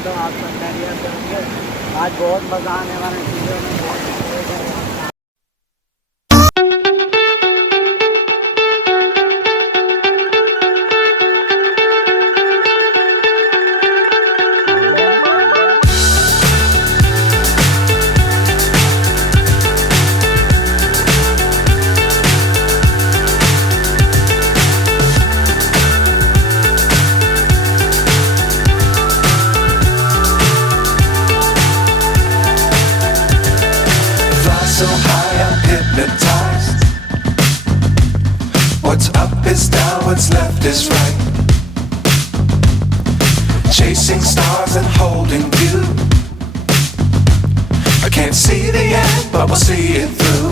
उम्मीद हो आप सब खैरियत से होंगे। आज बहुत मज़ा आने वाला चीज़ों में so high I'm hypnotized. What's up is down, what's left is right. Chasing stars and holding you. I can't see the end, but we'll see it through.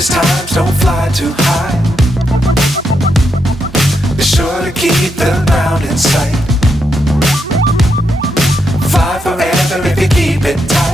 Times don't fly too high. Be sure to keep the ground in sight. Fly forever if you keep it tight.